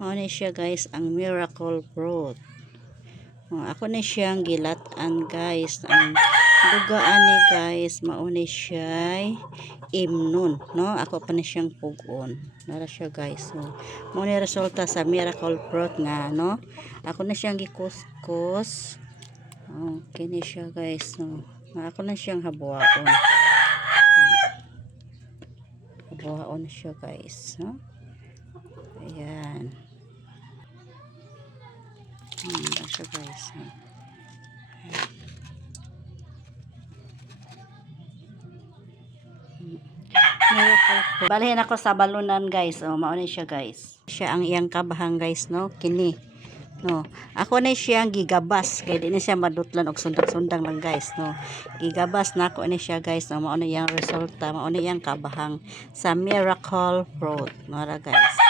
Mao ni siya guys ang miracle fruit. Ako na siyang gilatan guys. Ang dugaan ni guys mao ni siya imnon, no? Ako pa ni siyang pugon. Nara siya guys. So, mao ni resulta sa miracle fruit nga, no? Ako na siyang gikuskus. Okay ni siya guys. No? Ako na siyang habuaon. Habuaon siya guys, no? Ayan. Siya guys. Balhin ako sa balunan guys. Mao ni siya guys. Siya ang iyang kabahang guys, no? Kini. No. Ako na siyang gigabas kay di na siya madutlan og sundag-sundang lang guys, no. Gigabas na ako ni siya guys, no. Mao na iyang resulta, mao na iyang kabahang sa miracle fruit. Mara guys.